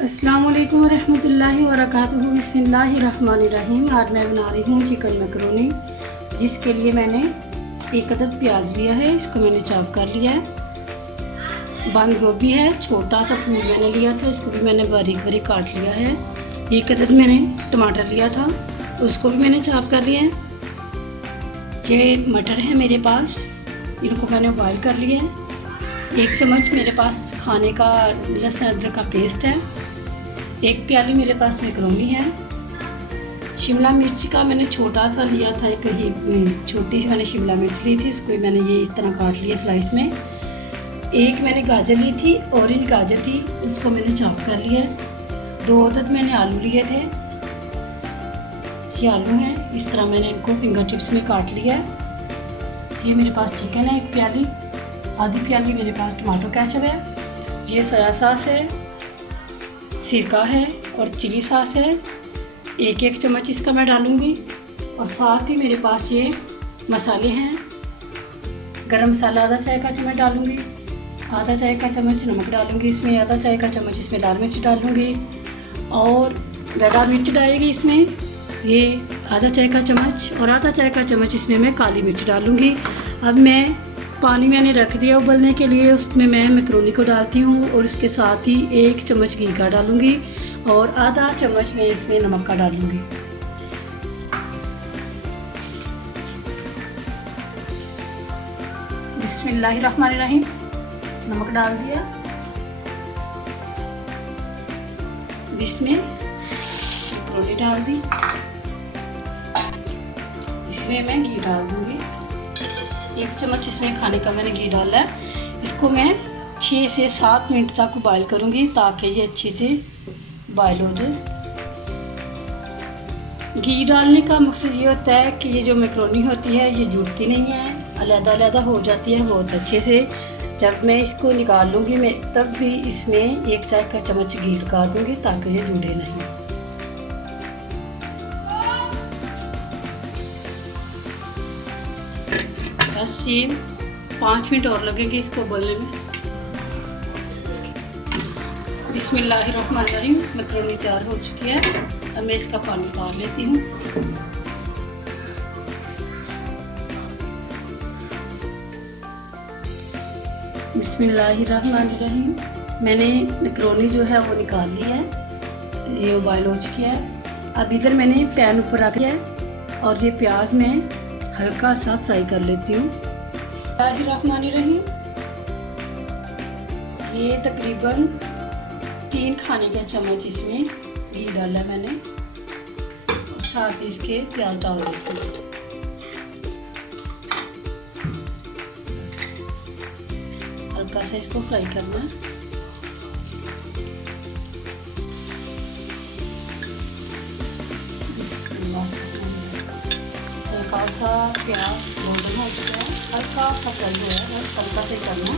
अस्सलाम वालेकुम रहमतुल्लाहि व बरकातुहू। बिस्मिल्लाहिर्रहमानिर्रहीम। आज मैं बना रही हूँ चिकन मैकरोनी, जिसके लिए मैंने एक अदद प्याज लिया है, इसको मैंने चॉप कर लिया है। बंद गोभी है, छोटा सा फूल मैंने लिया था, इसको भी मैंने बारीक बारीक काट लिया है। एक अदद मैंने टमाटर लिया था, उसको भी मैंने चॉप कर लिया है। ये मटर है मेरे पास, इनको मैंने बॉयल कर लिया है। एक चम्मच मेरे पास खाने का लहसुन अदरक का पेस्ट है। एक प्याली मेरे पास मैकरोनी है। शिमला मिर्च का मैंने छोटा सा लिया था, एक छोटी सी मैंने शिमला मिर्च ली थी, इसको मैंने ये इस तरह काट लिया स्लाइस में। एक मैंने गाजर ली थी, ऑरेंज गाजर थी, उसको मैंने चॉप कर लिया है। 2 अदद मैंने आलू लिए थे, ये आलू हैं, इस तरह मैंने इनको फिंगर टिप्स में काट लिया है। ये मेरे पास चिकन है, एक प्याली। आधी प्याली मेरे पास टमाटो केचप है। ये सोया सॉस है, सिरका है और चिली सॉस है। एक चम्मच इसका मैं डालूँगी। और साथ ही मेरे पास ये मसाले हैं। गरम मसाला आधा चाय का चम्मच डालूँगी, आधा चाय का चम्मच नमक डालूँगी इसमें, आधा चाय का चम्मच इसमें लाल मिर्च डालूँगी और ज़्यादा मिर्च डालेगी इसमें, ये आधा चाय का चम्मच, और आधा चाय का चम्मच इसमें मैं काली मिर्च डालूँगी। अब मैं पानी मैंने रख दिया उबलने के लिए, उसमें मैं मैकरोनी को डालती हूँ और उसके साथ ही 1 चम्मच घी का डालूँगी और आधा चम्मच मैं इसमें नमक का डालूँगी। बिस्मिल्लाहिर्रहमानिर्रहीम। नमक डाल दिया, इसमें मैकरोनी डाल दी, इसमें मैं घी डाल दूँगी। 1 चम्मच इसमें खाने का मैंने घी डाला है। इसको मैं 6 से 7 मिनट तक बॉयल करूँगी ताकि ये अच्छे से बॉयल हो जाए। घी डालने का मकसद ये होता है कि ये जो मैकरोनी होती है ये जुड़ती नहीं है, अलग-अलग हो जाती है बहुत अच्छे से। जब मैं इसको निकाल लूँगी मैं तब भी इसमें 1 चाय का चम्मच घी लगा दूँगी ताकि ये जुड़े नहीं। बस ये 5 मिनट और लगेंगे इसको उबलने में। बिस्मिल्लाहिर्रहमानिर्रहीम। मैकरोनी तैयार हो चुकी है, अब मैं इसका पानी उतार लेती हूँ। बिस्मिल्लाहिर्रहमानिर्रहीम। मैंने मैकरोनी जो है वो निकाल ली है, ये बॉयल हो चुकी है। अब इधर मैंने पैन ऊपर रख दिया है और ये प्याज में हल्का सा फ्राई कर लेती हूँ। बिस्मिल्लाहिर्रहमानिर्रहीम। ये तकरीबन 3 खाने का चम्मच इसमें घी डाला मैंने और साथ ही इसके प्याज डाल देती हूँ। हल्का सा इसको फ्राई करना है। हल्का सा प्याज गोल्डन हो चुका है, हल्का सा फ्राई हुआ है, बस हल्का से करना।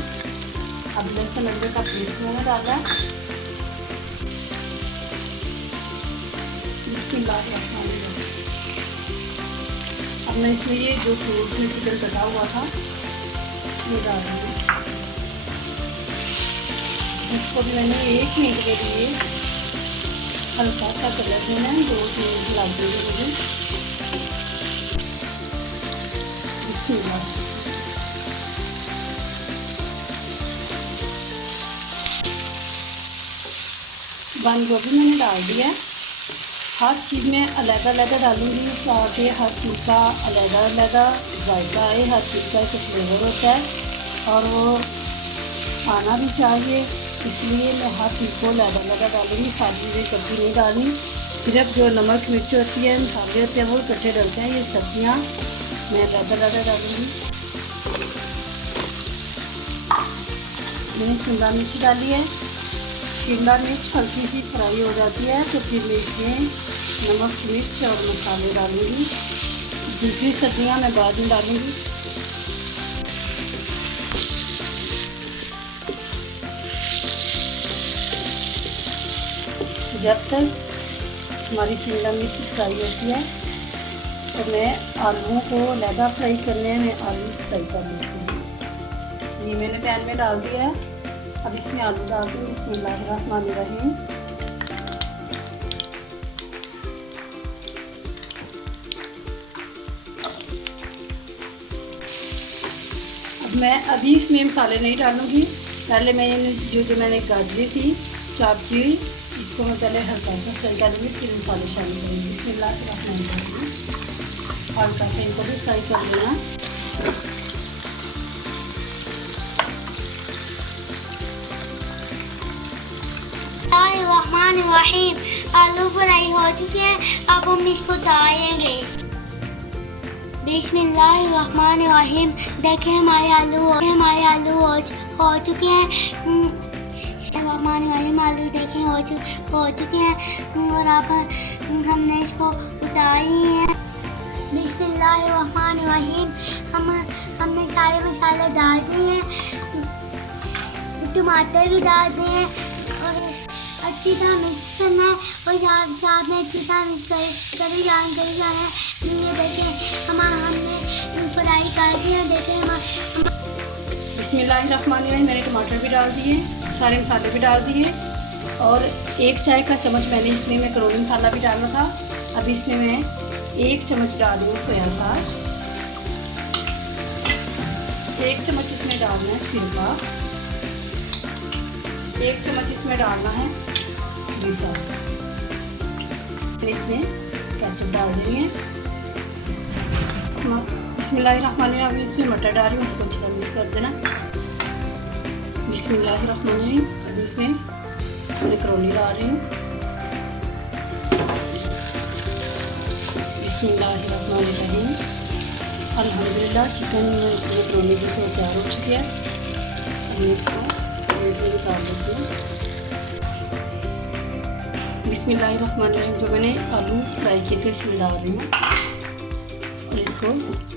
अब लहसुन अदरक का पेस्ट मैंने डाला है। अब मैं इसमें ये जो फ्रूट में चिकन कटा हुआ था ये डाल दूँगी। इसको भी मैंने 1 मिनट के लिए हल्का सा कलर देना है, 2-3 मिनट लग देंगे मुझे। बंद गोभी मैंने डाल दिया है। हर चीज़ में अलग-अलग डालूँगी ताकि हर चीज़ का अलग-अलग जायका है, हर चीज़ का एक फ्लेवर होता है और वो खाना भी चाहिए, इसलिए मैं हर चीज़ को अलग-अलग डालूँगी। सारी चीज़ें कभी नहीं डाली, सिर्फ जो नमक मिर्च होती है, मसाले होते हैं वो इकट्ठे डलते हैं। ये सब्जियाँ मैं अलग-अलग डालूँगी। मैंने शिमला मिर्च डाली है, शिमला मिर्च हल्की सी फ्राई हो जाती है तो फिर मैं इसमें नमक मिर्च और मसाले डालूँगी। दूसरी सब्जियाँ मैं बाद में डालूँगी। जब तक हमारी शिमला मिर्च फ्राई होती है तो मैं आलूओं को अलग फ्राई करने में आलू फ्राई कर लेती हूँ। ये मैंने पैन में डाल दिया है। अब इसमें आलू डाल दूँ। बिस्मिल्लाहिर्रहमानिर्रहीम। मैं अभी इसमें मसाले नहीं डालूँगी। पहले मैं जो मैंने गाजरी थी चॉप की हुई, इसको मैं पहले हल्का सा फ्राई डालूँगी, फिर मसाले शामिल करूँगी। बिस्मिल्लाहिर्रहमानिर्रहीम। हल्का सा इनको भी फ्राई कर लेना। बिस्मिल्लाहिर्रहमानिर्रहीम। आलू फ्राई हो चुके हैं, अब हम इसको डालेंगे। बिस्मिल्लाहिर्रहमानिर्रहीम। देखें हमारे आलू हो चुके हैं। आलू देखें हो चुके हैं और अब हमने इसको उतारी हैं। बिस्मिल्लाहिर्रहमानिर्रहीम। हमने सारे मसाले डाल दिए हैं, टमाटर भी डाल दिए हैं और अच्छी तरह मिक्स करना है और साथ में अच्छी तरह मिक्स करी जाना है। ये देखें हमने फ्राई कर दिया। देखें बिस्मिल्लाहिर्रहमानिर्रहीम। मैंने टमाटर भी डाल दिए, सारे मसाले भी डाल दिए और 1 चाय का चम्मच मैंने इसमें मैक्रोनी मसाला भी डाला था। अब इसमें मैं 1 चम्मच डाल दूँ सोया सॉस, 1 चम्मच इसमें डालना है सिरका, 1 चम्मच इसमें डालना है चिली सॉस, फिर इसमें केचप डाल देंगे। बिस्मिल्लाहिर्रहमानिर्रहीम। इसमें मटर डाल रही हूँ, इसको अच्छी तरह मिक्स कर देना। बिस्मिल्लाहिर्रहमानिर्रहीम। अब इसमें मैक्रोनी डाल रही हूँ। बिस्मिल्लाहिर्रहमानिर्रहीम। अल्हम्दुलिल्लाह चिकन मैक्रोनी भी तैयार हो चुकी है। मैं इसको प्लेट में निकाल देती हूँ। बिस्मिल्लाहिर्रहमानिर्रहीम। जो मैंने आलू फ्राई किए थे इसमें डाल रही हूँ और इसको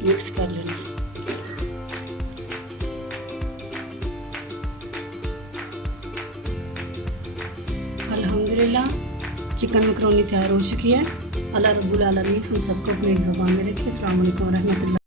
मिक्स कर लेना। अल्हम्दुलिल्लाह चिकन मैक्रोनी तैयार हो चुकी है। अल्लाह रब्बुल आलमीन हम सबको अपनी ज़ुबान में रखे। अस्सलाम वालेकुम रहमतुल्लाह।